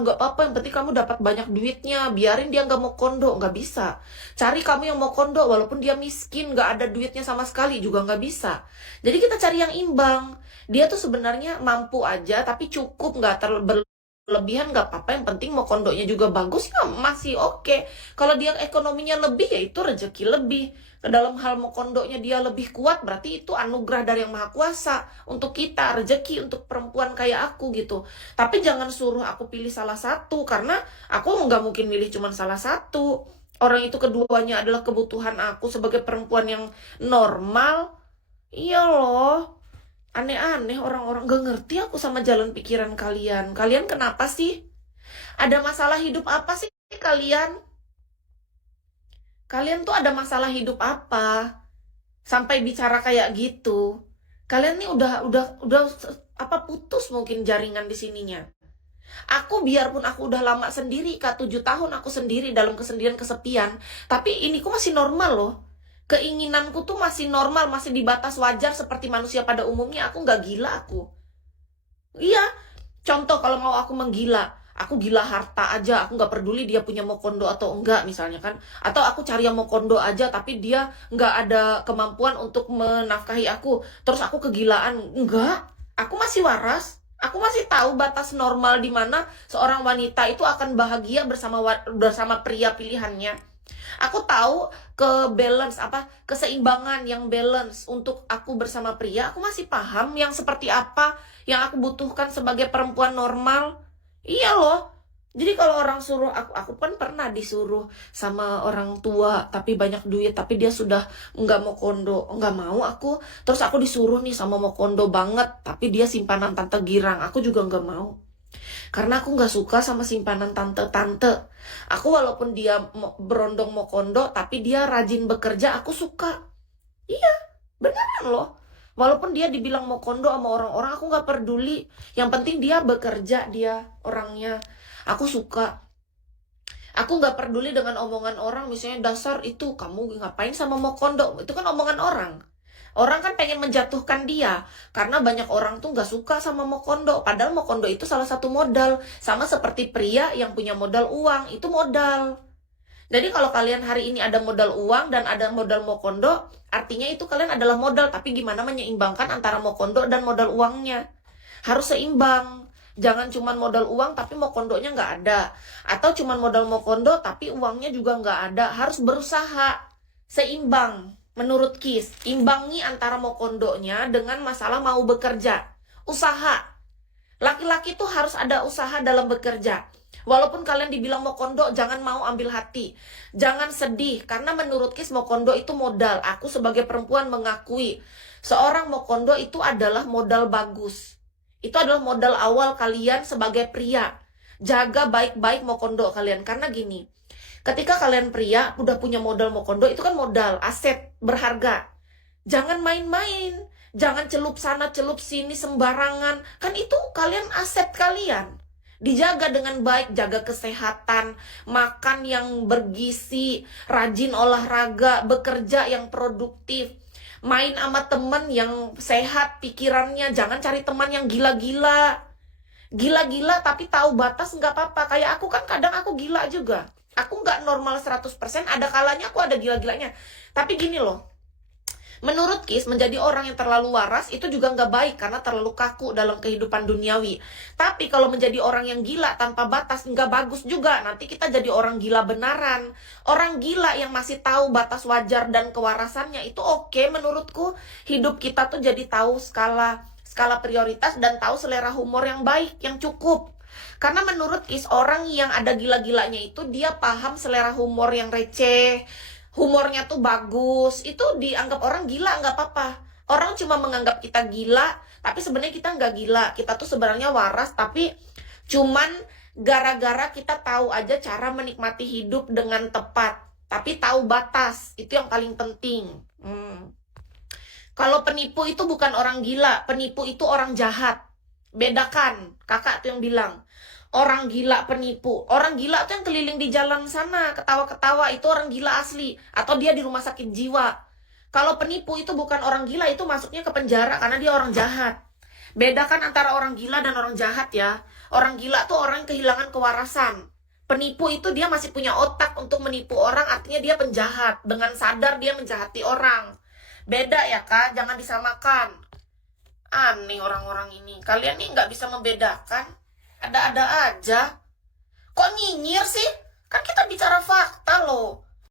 nggak apa-apa, yang penting kamu dapat banyak duitnya, biarin dia nggak mau kondo, nggak bisa. Cari kamu yang mau kondo, walaupun dia miskin, nggak ada duitnya sama sekali juga nggak bisa. Jadi kita cari yang imbang. Dia tuh sebenarnya mampu aja, tapi cukup, nggak terlalu berlebihan, nggak apa-apa. Yang penting mau kondonya juga bagus, ya masih oke. Kalau dia ekonominya lebih, ya itu rezeki lebih. Dalam hal mau kondonya dia lebih kuat, berarti itu anugerah dari Yang Maha Kuasa untuk kita, rezeki untuk perempuan kayak aku gitu. Tapi jangan suruh aku pilih salah satu, karena aku nggak mungkin milih cuma salah satu. Orang itu keduanya adalah kebutuhan aku sebagai perempuan yang normal. Iya loh, aneh-aneh orang-orang, gak ngerti aku sama jalan pikiran kalian. Kalian kenapa sih? Ada masalah hidup apa sih kalian? Kalian tuh ada masalah hidup apa? Sampai bicara kayak gitu. Kalian nih udah apa putus mungkin jaringan di sininya. Aku biarpun aku udah lama sendiri, Kak, 7 tahun aku sendiri dalam kesendirian kesepian, tapi ini ku masih normal loh. Keinginanku tuh masih normal, masih di batas wajar seperti manusia pada umumnya. Aku nggak gila aku. Iya, contoh kalau mau aku menggila, aku gila harta aja, aku nggak peduli dia punya mokondo atau enggak misalnya kan. Atau aku cari yang mokondo aja tapi dia nggak ada kemampuan untuk menafkahi aku. Terus aku kegilaan, enggak. Aku masih waras. Aku masih tahu batas normal di mana seorang wanita itu akan bahagia bersama pria pilihannya. Aku tahu balance apa keseimbangan yang balance untuk aku bersama pria. Aku masih paham yang seperti apa yang aku butuhkan sebagai perempuan normal. Iya loh. Jadi kalau orang suruh aku kan pernah disuruh sama orang tua tapi banyak duit, tapi dia sudah nggak mau kondo, nggak mau aku. Terus aku disuruh nih sama mau kondo banget, tapi dia simpanan tante girang, aku juga nggak mau. Karena aku nggak suka sama simpanan tante-tante. Aku walaupun dia berondong mau kondo, tapi dia rajin bekerja, aku suka. Iya, beneran loh. Walaupun dia dibilang mau kondo sama orang-orang, aku nggak peduli. Yang penting dia bekerja, dia orangnya. Aku suka. Aku nggak peduli dengan omongan orang, misalnya dasar itu kamu ngapain sama mau kondo. Itu kan omongan orang. Orang kan pengen menjatuhkan dia, karena banyak orang tuh nggak suka sama Mokondo. Padahal Mokondo itu salah satu modal. Sama seperti pria yang punya modal uang, itu modal. Jadi kalau kalian hari ini ada modal uang dan ada modal Mokondo, artinya itu kalian adalah modal. Tapi gimana menyeimbangkan antara Mokondo dan modal uangnya? Harus seimbang. Jangan cuma modal uang tapi Mokondonya nggak ada. Atau cuma modal Mokondo tapi uangnya juga nggak ada. Harus berusaha. Seimbang. Menurut Kis, imbangi antara mau kondonya dengan masalah mau bekerja. Usaha. Laki-laki tuh harus ada usaha dalam bekerja. Walaupun kalian dibilang mau kondo, jangan mau ambil hati. Jangan sedih, karena menurut Kis mau kondo itu modal. Aku sebagai perempuan mengakui, seorang mau kondo itu adalah modal bagus. Itu adalah modal awal kalian sebagai pria. Jaga baik-baik mau kondo kalian, karena gini. Ketika kalian pria udah punya modal mau kondo, itu kan modal, aset berharga. Jangan main-main, jangan celup sana, celup sini sembarangan. Kan itu kalian aset kalian. Dijaga dengan baik, jaga kesehatan, makan yang bergizi, rajin olahraga, bekerja yang produktif. Main sama temen yang sehat pikirannya, jangan cari teman yang gila-gila. Gila-gila tapi tahu batas nggak apa-apa. Kayak aku kan kadang aku gila juga. Aku nggak normal 100%, ada kalanya aku ada gila-gilanya. Tapi gini loh, menurut Kis, menjadi orang yang terlalu waras itu juga nggak baik karena terlalu kaku dalam kehidupan duniawi. Tapi kalau menjadi orang yang gila tanpa batas nggak bagus juga. Nanti kita jadi orang gila benaran. Orang gila yang masih tahu batas wajar dan kewarasannya itu oke menurutku. Hidup kita tuh jadi tahu skala prioritas dan tahu selera humor yang baik, yang cukup. Karena menurut Kis, orang yang ada gila-gilanya itu dia paham selera humor yang receh, humornya tuh bagus, itu dianggap orang gila nggak apa-apa. Orang cuma menganggap kita gila, tapi sebenarnya kita nggak gila. Kita tuh sebenarnya waras, tapi cuman gara-gara kita tahu aja cara menikmati hidup dengan tepat. Tapi tahu batas, itu yang paling penting. Kalau penipu itu bukan orang gila, penipu itu orang jahat. Bedakan, kakak tuh yang bilang. Orang gila penipu. Orang gila tuh yang keliling di jalan sana, ketawa-ketawa, itu orang gila asli. Atau dia di rumah sakit jiwa. Kalau penipu itu bukan orang gila, itu masuknya ke penjara karena dia orang jahat. Bedakan antara orang gila dan orang jahat ya. Orang gila tuh orang yang kehilangan kewarasan. Penipu itu dia masih punya otak untuk menipu orang, artinya dia penjahat. Dengan sadar dia menjahati orang. Beda ya Kak, jangan disamakan. Aneh orang-orang ini. Kalian nih nggak bisa membedakan. Ada-ada aja. Kok nyinyir sih? Kan kita bicara fakta loh.